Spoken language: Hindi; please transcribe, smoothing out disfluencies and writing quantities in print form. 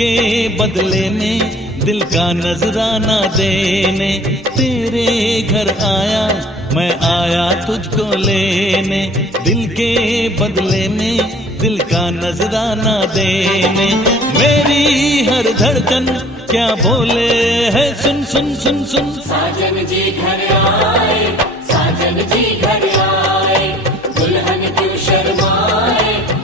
के बदले में दिल का नजराना देने। तेरे घर आया मैं आया तुझको लेने, दिल के बदले में दिल का नजराना देने। मेरी हर धड़कन क्या बोले है, सुन सुन सुन सुन। साजन जी घर आए, साजन जी घर आए, दुल्हन क्यों शर्म